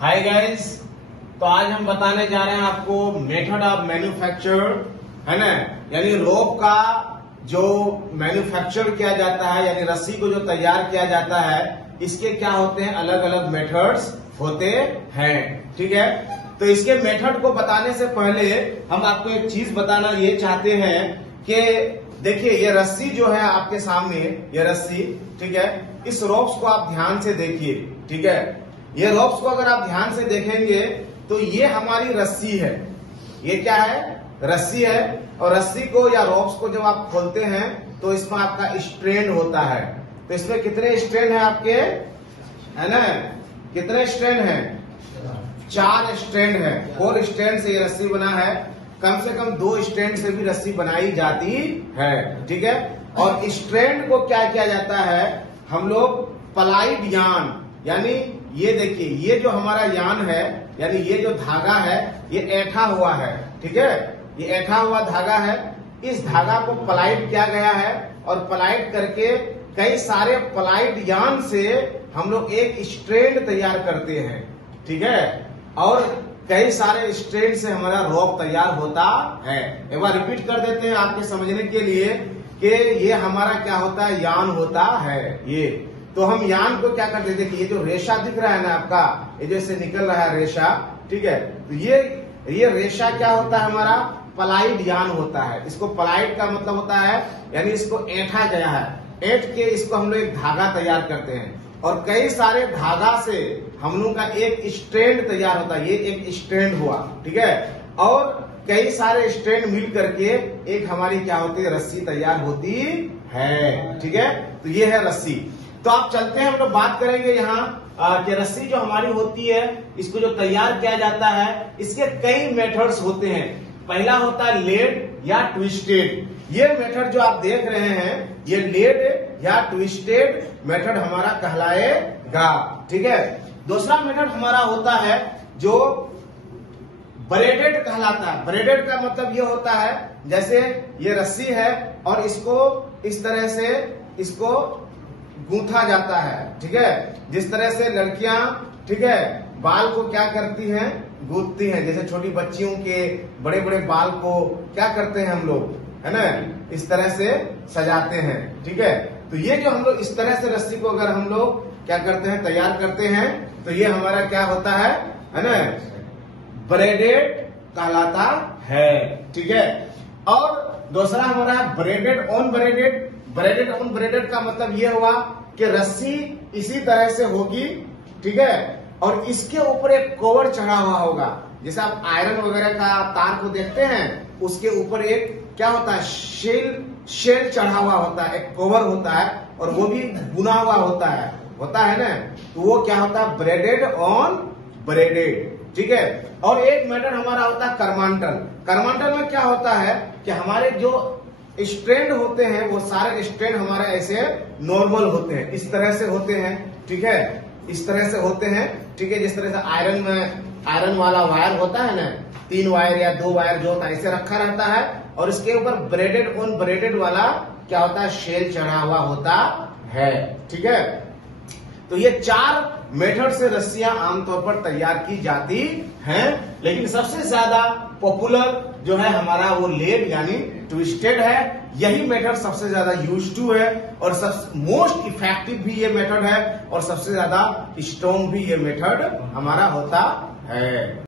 Hi guys, तो आज हम बताने जा रहे हैं आपको मेथड ऑफ मैन्युफैक्चर, है ना। यानी रोप का जो मैन्युफैक्चर किया जाता है, यानी रस्सी को जो तैयार किया जाता है, इसके क्या होते हैं, अलग अलग मेथड्स होते हैं। ठीक है, तो इसके मेथड को बताने से पहले हम आपको एक चीज बताना ये चाहते हैं कि देखिए ये रस्सी जो है आपके सामने, ये रस्सी, ठीक है, इस रोप्स को आप ध्यान से देखिए। ठीक है, ये रोप्स को अगर आप ध्यान से देखेंगे तो ये हमारी रस्सी है। ये क्या है, रस्सी है। और रस्सी को या रोप्स को जब आप खोलते हैं तो इसमें आपका स्ट्रैंड होता है। तो इसमें कितने स्ट्रैंड है आपके, है ना, कितने स्ट्रैंड है, 4 स्ट्रैंड है। 4 स्ट्रैंड से ये रस्सी बना है। कम से कम 2 स्ट्रैंड से भी रस्सी बनाई जाती है। ठीक है, और स्ट्रैंड को क्या किया जाता है, हम लोग पलाइड यान, यानी ये देखिए, ये जो हमारा यान है, यानी ये जो धागा है, ये ऐठा हुआ है। ठीक है, ये ऐठा हुआ धागा है। इस धागा को पलाइड किया गया है और पलाइड करके कई सारे पलाइड यान से हम लोग एक स्ट्रैंड तैयार करते हैं। ठीक है, और कई सारे स्ट्रैंड से हमारा रोप तैयार होता है। एक बार रिपीट कर देते हैं आपके समझने के लिए कि ये हमारा क्या होता है, यान होता है। ये तो हम यान को क्या करते हैं, देखिए ये जो रेशा दिख रहा है ना आपका, ये जैसे निकल रहा है रेशा, ठीक है, तो ये रेशा क्या होता है, हमारा पलाइड यान होता है। इसको पलाइड का मतलब होता है, यानी इसको ऐठा गया है। ऐठ के इसको हम लोग एक धागा तैयार करते हैं और कई सारे धागा से हम लोग का एक स्ट्रैंड तैयार होता है। ये एक स्ट्रैंड हुआ, ठीक है, और कई सारे स्ट्रैंड मिल करके एक हमारी क्या होती है, रस्सी तैयार होती है। ठीक है, तो ये है रस्सी। तो आप चलते हैं, हम लोग बात करेंगे यहाँ कि रस्सी जो हमारी होती है, इसको जो तैयार किया जाता है, इसके कई मेथड्स होते हैं। पहला होता है लेड या ट्विस्टेड। ये मेथड जो आप देख रहे हैं, ये लेड या ट्विस्टेड मेथड हमारा कहलाएगा। ठीक है, दूसरा मेथड हमारा होता है जो ब्रेडेड कहलाता है। ब्रेडेड का मतलब ये होता है, जैसे ये रस्सी है और इसको इस तरह से इसको गूंथा जाता है। ठीक है, जिस तरह से लड़कियां, ठीक है, बाल को क्या करती हैं, गूंथती हैं। जैसे छोटी बच्चियों के बड़े बड़े बाल को क्या करते हैं हम लोग, है ना, इस तरह से सजाते हैं। ठीक है, तो ये जो हम लोग इस तरह से रस्सी को अगर हम लोग क्या करते हैं, तैयार करते हैं, तो ये हमारा क्या होता है ना, ब्रेडेड कहलाता है। ठीक है, और दूसरा हमारा है braided on braided. Braided on braided का मतलब ये हुआ कि रस्सी इसी तरह से होगी, ठीक है, और इसके ऊपर एक कवर चढ़ा हुआ होगा। जैसे आप आयरन वगैरह का तार को देखते हैं, उसके ऊपर एक क्या होता है, शेल चढ़ा हुआ होता है, एक कवर होता है, और वो भी बुना हुआ होता है ना, तो वो क्या होता है, ब्रेडेड ऑन ब्रेडेड। ठीक है, और एक मेथड हमारा होता है करमांटल। करमांटल में क्या होता है कि हमारे जो स्ट्रैंड होते हैं, वो सारे स्ट्रैंड हमारे ऐसे नॉर्मल होते हैं, इस तरह से होते हैं। ठीक है, इस तरह से होते हैं। ठीक है, जिस तरह से आयरन में आयरन वाला वायर होता है ना, 3 वायर या 2 वायर जो होता है, ऐसे रखा रहता है, और इसके ऊपर ब्रेडेड ऑन ब्रेडेड वाला क्या होता है, शेल चढ़ा हुआ होता है। ठीक है, तो ये 4 मेथड से रस्सियां आमतौर पर तैयार की जाती हैं, लेकिन सबसे ज्यादा पॉपुलर जो है हमारा वो लेड यानी ट्विस्टेड है। यही मेथड सबसे ज्यादा यूज टू है और मोस्ट इफेक्टिव भी ये मेथड है, और सबसे ज्यादा स्ट्रॉन्ग भी ये मेथड हमारा होता है।